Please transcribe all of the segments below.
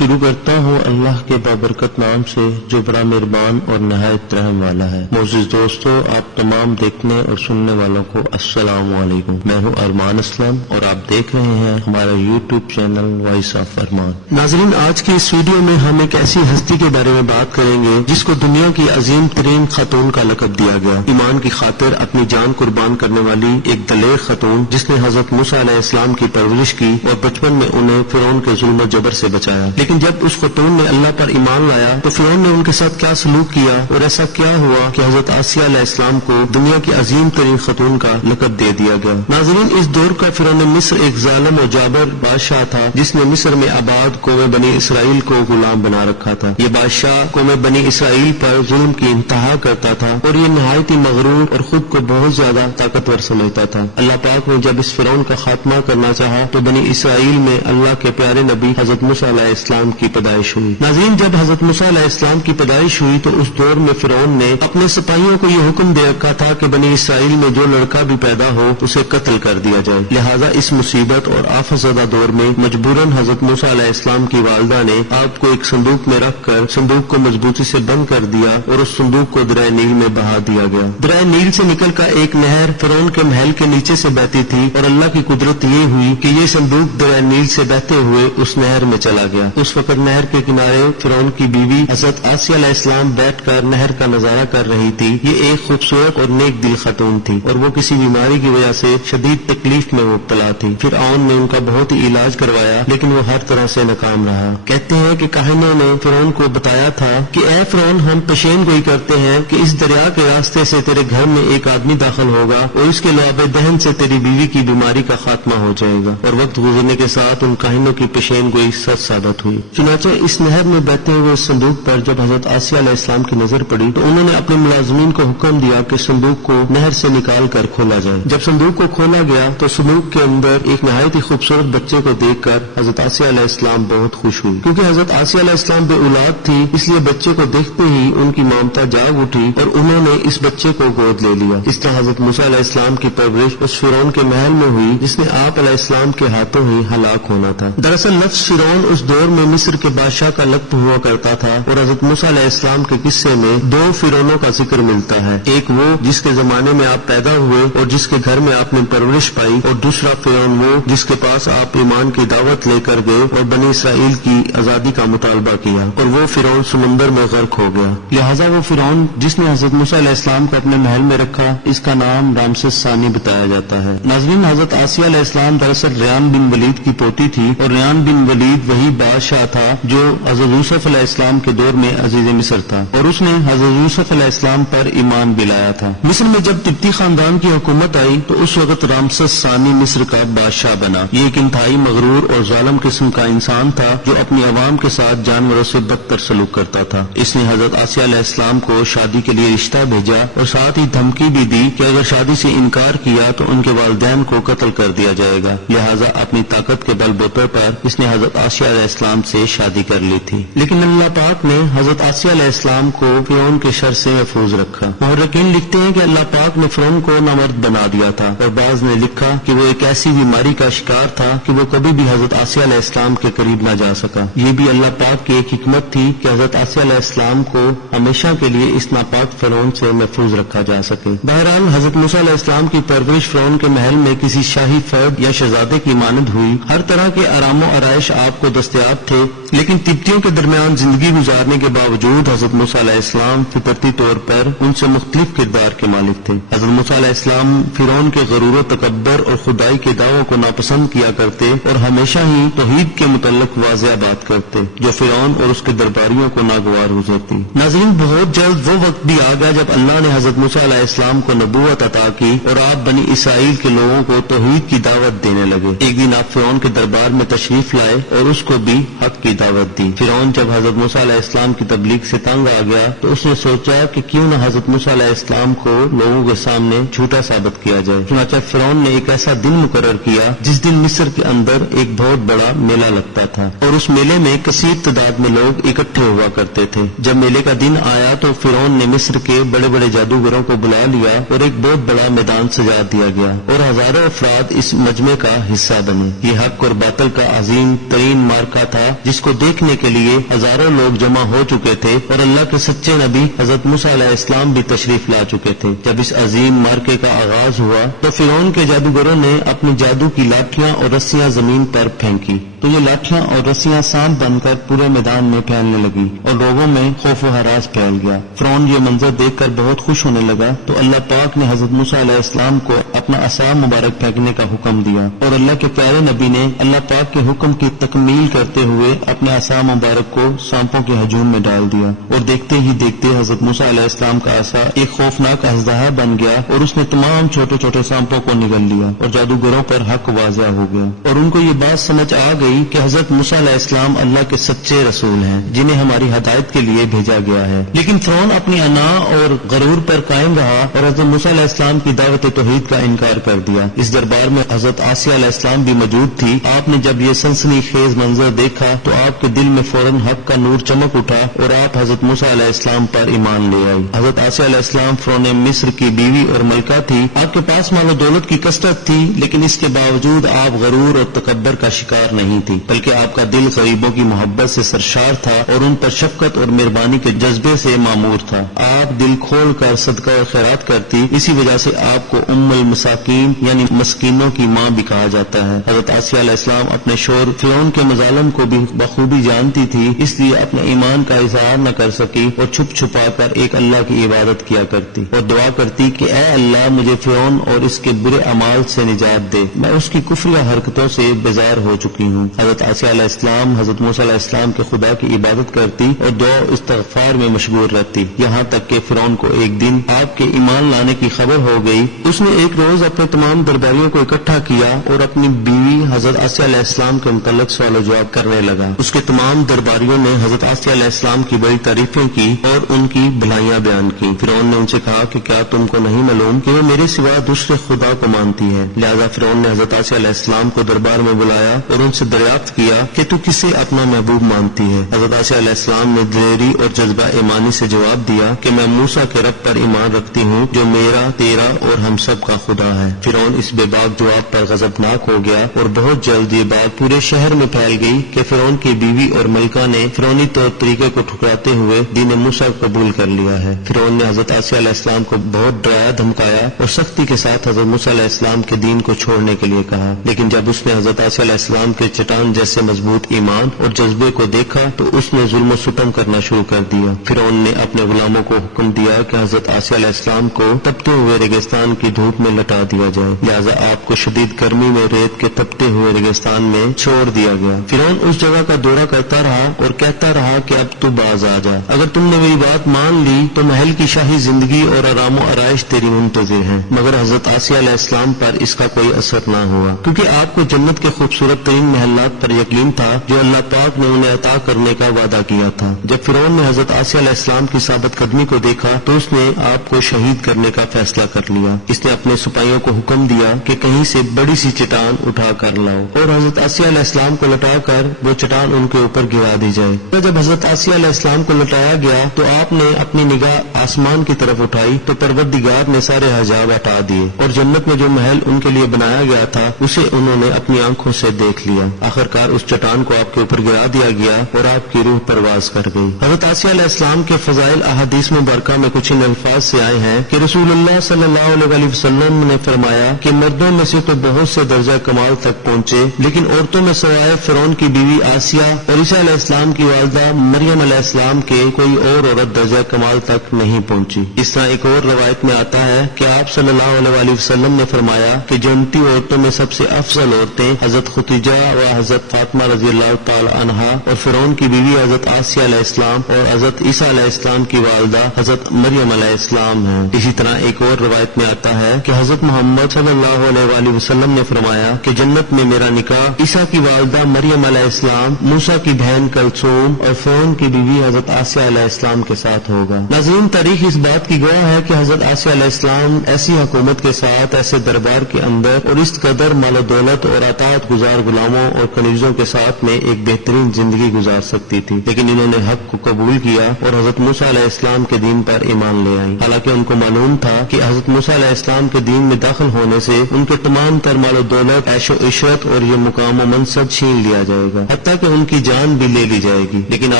شروع کرتا ہوں اللہ کے بابرکت نام سے جو بڑا مہربان اور نہایت رحم والا ہے۔ معزز دوستو، آپ تمام دیکھنے اور سننے والوں کو السلام علیکم۔ میں ہوں ارمان اسلم اور آپ دیکھ رہے ہیں ہمارا یوٹیوب چینل وائس آف ارمان۔ ناظرین، آج کی اس ویڈیو میں ہم ایک ایسی ہستی کے بارے میں بات کریں گے جس کو دنیا کی عظیم ترین خاتون کا لقب دیا گیا۔ ایمان کی خاطر اپنی جان قربان کرنے والی ایک دلیر خاتون جس نے حضرت موسیٰ علیہ السلام کی پرورش کی اور بچپن میں انہیں فرعون کے ظلم و جبر سے بچایا۔ لیکن جب اس خاتون نے اللہ پر ایمان لایا تو فرعون نے ان کے ساتھ کیا سلوک کیا اور ایسا کیا ہوا کہ حضرت آسیہ علیہ السلام کو دنیا کی عظیم ترین خاتون کا لقب دے دیا گیا۔ ناظرین، اس دور کا فرعون مصر ایک ظالم و جابر بادشاہ تھا جس نے مصر میں آباد قوم بنی اسرائیل کو غلام بنا رکھا تھا۔ یہ بادشاہ قوم بنی اسرائیل پر ظلم کی انتہا کرتا تھا اور یہ نہایت ہی مغرور اور خود کو بہت زیادہ طاقتور سمجھتا تھا۔ اللہ پاک نے جب اس فرعون کا خاتمہ کرنا چاہا تو بنی اسرائیل میں اللہ کے پیارے نبی حضرت موسیٰ علیہ السلام کی پیدائش ہوئی۔ ناظرین، جب حضرت موسیٰ علیہ السلام کی پیدائش ہوئی تو اس دور میں فرعون نے اپنے سپاہیوں کو یہ حکم دے رکھا تھا کہ بنی اسرائیل میں جو لڑکا بھی پیدا ہو اسے قتل کر دیا جائے۔ لہٰذا اس مصیبت اور آفت زدہ دور میں مجبوراً حضرت موسیٰ علیہ السلام کی والدہ نے آپ کو ایک صندوق میں رکھ کر صندوق کو مضبوطی سے بند کر دیا اور اس صندوق کو دریائے نیل میں بہا دیا گیا۔ دریائے نیل سے نکل کر ایک نہر فرعون کے محل کے نیچے سے بہتی تھی اور اللہ کی قدرت یہ ہوئی کہ یہ صندوق دریائے نیل سے بہتے ہوئے اس نہر میں چلا گیا۔ اس وقت نہر کے کنارے فرعون کی بیوی حضرت آسیہ علیہ السلام بیٹھ کر نہر کا نظارہ کر رہی تھی۔ یہ ایک خوبصورت اور نیک دل خاتون تھی اور وہ کسی بیماری کی وجہ سے شدید تکلیف میں مبتلا تھی۔ فرعون نے ان کا بہت ہی علاج کروایا لیکن وہ ہر طرح سے ناکام رہا۔ کہتے ہیں کہ کاہنوں نے فرعون کو بتایا تھا کہ اے فرعون، ہم پیشین گوئی کرتے ہیں کہ اس دریا کے راستے سے تیرے گھر میں ایک آدمی داخل ہوگا اور اس کے لعاب دہن سے تیری بیوی کی بیماری کا خاتمہ ہو جائے گا۔ اور وقت گزرنے کے ساتھ ان کاہنوں کی پیشین گوئی سچ ثابت ہوئی۔ چنانچہ اس نہر میں بہتے ہوئے صندوق پر جب حضرت آسیہ علیہ السلام کی نظر پڑی تو انہوں نے اپنے ملازمین کو حکم دیا کہ صندوق کو نہر سے نکال کر کھولا جائے۔ جب صندوق کو کھولا گیا تو صندوق کے اندر ایک نہایت ہی خوبصورت بچے کو دیکھ کر حضرت آسیہ علیہ السلام بہت خوش ہوئی۔ کیونکہ حضرت آسیہ علیہ السلام بے اولاد تھی، اس لیے بچے کو دیکھتے ہی ان کی ممتا جاگ اٹھی اور انہوں نے اس بچے کو گود لے لیا۔ اس طرح حضرت موسیٰ علیہ السلام کی پرورش اس فرعون کے محل میں ہوئی جس نے آپ علیہ السلام کے ہاتھوں ہی ہلاک ہونا تھا۔ دراصل لفظ فرعون اس دور میں مصر کے بادشاہ کا لقب ہوا کرتا تھا اور حضرت موسیٰ علیہ السلام کے قصے میں دو فرعونوں کا ذکر ملتا ہے، ایک وہ جس کے زمانے میں آپ پیدا ہوئے اور جس کے گھر میں آپ نے پرورش پائی، اور دوسرا فرعون وہ جس کے پاس آپ ایمان کی دعوت لے کر گئے اور بنی اسرائیل کی آزادی کا مطالبہ کیا اور وہ فرعون سمندر میں غرق ہو گیا۔ لہٰذا وہ فرعون جس نے حضرت موسیٰ علیہ السلام کو اپنے محل میں رکھا، اس کا نام رامسس ثانی بتایا جاتا ہے۔ ناظرین، حضرت آسیہ علیہ السلام دراصل ریان بن ولید کی پوتی تھی اور ریان بن ولید وہی بادشاہ تھا جو حضرت یوسف علیہ السلام کے دور میں عزیز مصر تھا اور اس نے حضرت یوسف علیہ السلام پر ایمان بھی لایا تھا۔ مصر میں جب تبتی خاندان کی حکومت آئی تو اس وقت رامسس ثانی مصر کا بادشاہ بنا۔ یہ ایک انتہائی مغرور اور ظالم قسم کا انسان تھا جو اپنی عوام کے ساتھ جانوروں سے بدتر سلوک کرتا تھا۔ اس نے حضرت آسیہ علیہ السلام کو شادی کے لیے رشتہ بھیجا اور ساتھ ہی دھمکی بھی دی کہ اگر شادی سے انکار کیا تو ان کے والدین کو قتل کر دیا جائے گا۔ لہٰذا اپنی طاقت کے بل بوتے پر اس نے حضرت آسیہ علیہ السلام سے شادی کر لی تھی، لیکن اللہ پاک نے حضرت آسیہ علیہ السلام کو فرعون کے شر سے محفوظ رکھا۔ محرکین لکھتے ہیں کہ اللہ پاک نے فرعون کو نامرد بنا دیا تھا اور بعض نے لکھا کہ وہ ایک ایسی بیماری کا شکار تھا کہ وہ کبھی بھی حضرت آسیہ علیہ السلام کے قریب نہ جا سکا۔ یہ بھی اللہ پاک کی ایک حکمت تھی کہ حضرت آسیہ علیہ السلام کو ہمیشہ کے لیے اس ناپاک فرعون سے محفوظ رکھا جا سکے۔ بہرحال حضرت موسیٰ علیہ السلام کی پرورش فرعون کے محل میں کسی شاہی فرد یا شہزادے کی مانند ہوئی۔ ہر طرح کے آرام و آرائش آپ کو دستیاب تھے، لیکن تبتیوں کے درمیان زندگی گزارنے کے باوجود حضرت موسیٰ علیہ السلام فطرتی طور پر ان سے مختلف کردار کے مالک تھے۔ حضرت موسیٰ علیہ السلام فرعون کے غرور و تکبر اور خدائی کے دعووں کو ناپسند کیا کرتے اور ہمیشہ ہی توحید کے متعلق واضح بات کرتے جو فرعون اور اس کے درباریوں کو ناگوار گزرتی۔ ناظرین، بہت جلد وہ وقت بھی آ گیا جب اللہ نے حضرت موسیٰ علیہ السلام کو نبوت عطا کی اور آپ بنی اسرائیل کے لوگوں کو توحید کی دعوت دینے لگے۔ ایک دن آپ فرعون کے دربار میں تشریف لائے اور اس کو بھی حق کی دعوت دی۔ فرعون جب حضرت موسیٰ علیہ السلام کی تبلیغ سے تنگ آ گیا تو اس نے سوچا کہ کیوں نہ حضرت موسیٰ علیہ السلام کو لوگوں کے سامنے جھوٹا ثابت کیا جائے۔ چنانچہ فرعون نے ایک ایسا دن مقرر کیا جس دن مصر کے اندر ایک بہت بڑا میلہ لگتا تھا اور اس میلے میں کثیر تعداد میں لوگ اکٹھے ہوا کرتے تھے۔ جب میلے کا دن آیا تو فرعون نے مصر کے بڑے بڑے جادوگروں کو بلا لیا اور ایک بہت بڑا میدان سجا دیا گیا اور ہزاروں افراد اس مجمع کا حصہ بنے۔ یہ حق اور باطل کا عظیم ترین معرکہ تھا جس کو دیکھنے کے لیے ہزاروں لوگ جمع ہو چکے تھے اور اللہ کے سچے نبی حضرت موسیٰ علیہ السلام بھی تشریف لا چکے تھے۔ جب اس عظیم مارکے کا آغاز ہوا تو فرعون کے جادوگروں نے اپنی جادو کی لاٹھیاں اور رسیاں زمین پر پھینکی تو یہ لاٹھیاں اور رسیاں سانپ بن کر پورے میدان میں پھیلنے لگی اور لوگوں میں خوف و ہراس پھیل گیا۔ فرعون یہ منظر دیکھ کر بہت خوش ہونے لگا تو اللہ پاک نے حضرت موسیٰ علیہ السلام کو اپنا عصا مبارک پھینکنے کا حکم دیا اور اللہ کے پیارے نبی نے اللہ پاک کے حکم کی تکمیل کرتے ہوئے اپنے عصا مبارک کو سانپوں کے ہجوم میں ڈال دیا اور دیکھتے ہی دیکھتے حضرت موسیٰ علیہ السلام کا عصا ایک خوفناک اژدہا بن گیا اور اس نے تمام چھوٹے چھوٹے سانپوں کو نگل لیا اور جادوگروں پر حق واضح ہو گیا اور ان کو یہ بات سمجھ آ گئی کہ حضرت موسیٰ علیہ السلام اللہ کے سچے رسول ہیں جنہیں ہماری ہدایت کے لیے بھیجا گیا ہے۔ لیکن فرعون اپنی انا اور غرور پر قائم رہا اور حضرت موسیٰ علیہ السلام کی دعوت توحید کا انکار کر دیا۔ اس دربار میں حضرت آسیہ علیہ السلام بھی موجود تھی۔ آپ نے جب یہ سنسنی خیز منظر دیکھا تو آپ کے دل میں فوراً حق کا نور چمک اٹھا اور آپ حضرت موسیٰ علیہ السلام پر ایمان لے آئی۔ حضرت آسیہ علیہ السلام فرعون مصر کی بیوی اور ملکہ تھی۔ آپ کے پاس مال و دولت کی کثرت تھی لیکن اس کے باوجود آپ غرور اور تکبر کا شکار نہیں تھی، بلکہ آپ کا دل غریبوں کی محبت سے سرشار تھا اور ان پر شفقت اور مہربانی کے جذبے سے معمور تھا۔ آپ دل کھول کر صدقہ و خیرات کرتی، اسی وجہ سے آپ کو ام المساکین یعنی مسکینوں کی ماں بھی کہا جاتا ہے۔ حضرت آسیہ علیہ السلام اپنے شوہر فرعون کے مظالم کو بھی بخوبی جانتی تھی، اس لیے اپنے ایمان کا اظہار نہ کر سکی اور چھپ چھپا کر ایک اللہ کی عبادت کیا کرتی اور دعا کرتی کہ اے اللہ مجھے فرعون اور اس کے برے اعمال سے نجات دے، میں اس کی کفریہ حرکتوں سے بیزار ہو چکی ہوں۔ حضرت آسیہ علیہ السلام حضرت موسیٰ علیہ السلام کے خدا کی عبادت کرتی اور دعا و استغفار میں مشغول رہتی، یہاں تک کہ فرعون کو ایک دن آپ کے ایمان لانے کی خبر ہو گئی۔ اس نے ایک روز اپنے تمام درباریوں کو اکٹھا کیا اور اپنی بیوی حضرت آسیہ علیہ السلام کے متعلق سوال و جواب کرنے لگا۔ اس کے تمام درباریوں نے حضرت آسیہ علیہ السلام کی بڑی تعریفیں کی اور ان کی بھلائیاں بیان کی۔ فرعون نے ان سے کہا کہ کیا تم کو نہیں معلوم کہ وہ میرے سوا دوسرے خدا کو مانتی ہے؟ لہذا فرعون نے حضرت آسیہ علیہ السلام کو دربار میں بلایا اور ان سے دریافت کیا کہ تو کسے اپنا محبوب مانتی ہے؟ حضرت آسیہ علیہ السلام نے دلیری اور جذبہ ایمانی سے جواب دیا کہ میں موسیٰ کے رب پر ایمان رکھتی ہوں جو میرا، تیرا اور ہم سب کا خدا ہے۔ فرعون اس بے باک جواب پر غضبناک ہو گیا اور بہت جلد یہ بات پورے شہر میں پھیل گئی کہ فرعون کی بیوی اور ملکہ نے فرعونی طور طریقے کو ٹھکراتے ہوئے دین موسیٰ قبول کر لیا ہے۔ فرعون نے حضرت آسیہ علیہ السلام کو بہت ڈرایا دھمکایا اور سختی کے ساتھ حضرت موسیٰ علیہ السلام کے دین کو چھوڑنے کے لیے کہا، لیکن جب اس نے حضرت آسیہ علیہ السلام کے چٹان جیسے مضبوط ایمان اور جذبے کو دیکھا تو اس نے ظلم و ستم کرنا شروع کر دیا۔ فرعون نے اپنے غلاموں کو حکم دیا کہ حضرت آسیہ علیہ السلام کو تپتے ہوئے ریگستان کی دھوپ میں لٹا دیا جائے، لہذا آپ کو شدید گرمی میں ریت کے تپتے ہوئے ریگستان میں چھوڑ دیا گیا۔ فرعون اس جگہ کا دورہ کرتا رہا اور کہتا رہا کہ اب تو باز آ جا، اگر تم نے میری بات مان لی تو محل کی شاہی زندگی اور آرام و آرائش تیری منتظر ہے۔ مگر حضرت آسیہ علیہ السلام پر اس کا کوئی اثر نہ ہوا، کیونکہ آپ کو جنت کے خوبصورت ترین محلات پر یقین تھا جو اللہ پاک نے انہیں عطا کرنے کا وعدہ کیا تھا۔ جب فرعون نے حضرت آسیہ علیہ السلام کی ثابت قدمی کو دیکھا تو اس نے آپ کو شہید کرنے کا فیصلہ کر لیا۔ اس نے اپنے سپاہیوں کو حکم دیا کہ کہیں سے بڑی سی چٹان اٹھا کر لاؤ اور حضرت آسیہ علیہ السلام کو لٹا کر وہ چٹان ان کے اوپر گرا دی جائے۔ جب حضرت آسیہ علیہ السلام کو لٹایا گیا تو آپ نے اپنی نگاہ آسمان کی طرف اٹھائی تو پروردگار نے سارے حجاب ہٹا دیے اور جنت میں جو محل ان کے لیے بنایا گیا تھا اسے انہوں نے اپنی آنکھوں سے دیکھ لیا۔ آخرکار اس چٹان کو آپ کے اوپر گرا دیا گیا اور آپ کی روح پرواز کر گئی۔ حضرت آسیہ علیہ السلام کے فضائل احادیث مبارکہ میں کچھ ان الفاظ سے آئے ہیں کہ رسول اللہ صلی اللہ علیہ وسلم نے فرمایا کہ مردوں میں سے تو بہت سے درجہ کمال تک پہنچے لیکن عورتوں میں سوائے فرعون کی بیوی آسیہ اور عیسیٰ علیہ السلام کی والدہ مریم علیہ السلام کے کوئی اور عورت درجہ کمال تک نہیں پہنچی۔ اس طرح ایک اور روایت میں آتا ہے کہ آپ صلی اللہ علیہ وسلم نے فرمایا کہ جنتی عورتوں میں سب سے افضل عورتیں حضرت خدیجہ و حضرت فاطمہ رضی اللہ تعالی عنہا اور فرعون کی بیوی حضرت آسیہ علیہ السلام اور حضرت عیسیٰ علیہ السلام کی والدہ حضرت مریم علیہ السلام ہیں۔ اسی طرح ایک اور روایت میں آتا ہے کہ حضرت محمد صلی اللہ علیہ وسلم نے فرمایا کہ جنت میں میرا نکاح عیسیٰ کی والدہ مریم علیہ السلام، موسیٰ کی بہن کلثوم اور فرعون کی بیوی حضرت آسیہ علیہ السلام کے ساتھ ہوگا۔ ناظرین، تاریخ اس بات کی گواہ ہے کہ حضرت آسیہ علیہ السلام ایسی حکومت کے ساتھ، ایسے دربار کے اندر اور اس قدر مال و دولت اور اطاعت گزار غلاموں اور کنیزوں کے ساتھ میں ایک بہترین زندگی گزار سکتی تھی، لیکن انہوں نے حق کو قبول کیا اور حضرت موسیٰ علیہ السلام کے دین پر ایمان لے آئی، حالانکہ ان کو معلوم تھا کہ حضرت موسیٰ علیہ السلام کے دین میں داخل ہونے سے ان کے تمام تر مال و دولت، عیش و عشرت اور یہ مقام و منصب چھین لیا جائے گا، حتیٰ کہ ان کی جان بھی لے لی جائے گی، لیکن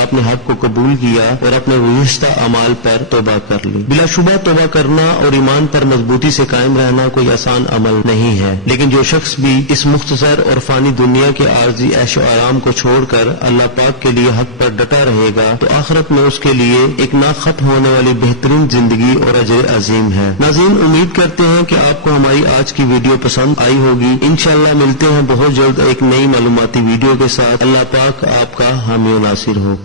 آپ نے حق کو قبول کیا اور اپنے گزشتہ اعمال پر توبہ کر لی۔ بلا شبہ توبہ کرنا اور ایمان پر مضبوطی سے قائم رہنا کوئی آسان عمل نہیں ہے، لیکن جو شخص بھی اس مختصر اور فانی دنیا کے عارضی عیش و آرام کو چھوڑ کر اللہ پاک کے لیے حق پر ڈٹا رہے گا تو آخرت میں اس کے لیے ایک نہ ختم ہونے والی بہترین زندگی اور اجر عظیم ہے۔ ناظرین، امید کرتے ہیں کہ آپ کو ہماری آج کی ویڈیو پسند آئی ہوگی۔ انشاءاللہ ملتے ہیں بہت جلد ایک نئی معلوماتی ویڈیو کے ساتھ۔ اللہ پاک آپ کا حامی و ناصر ہو۔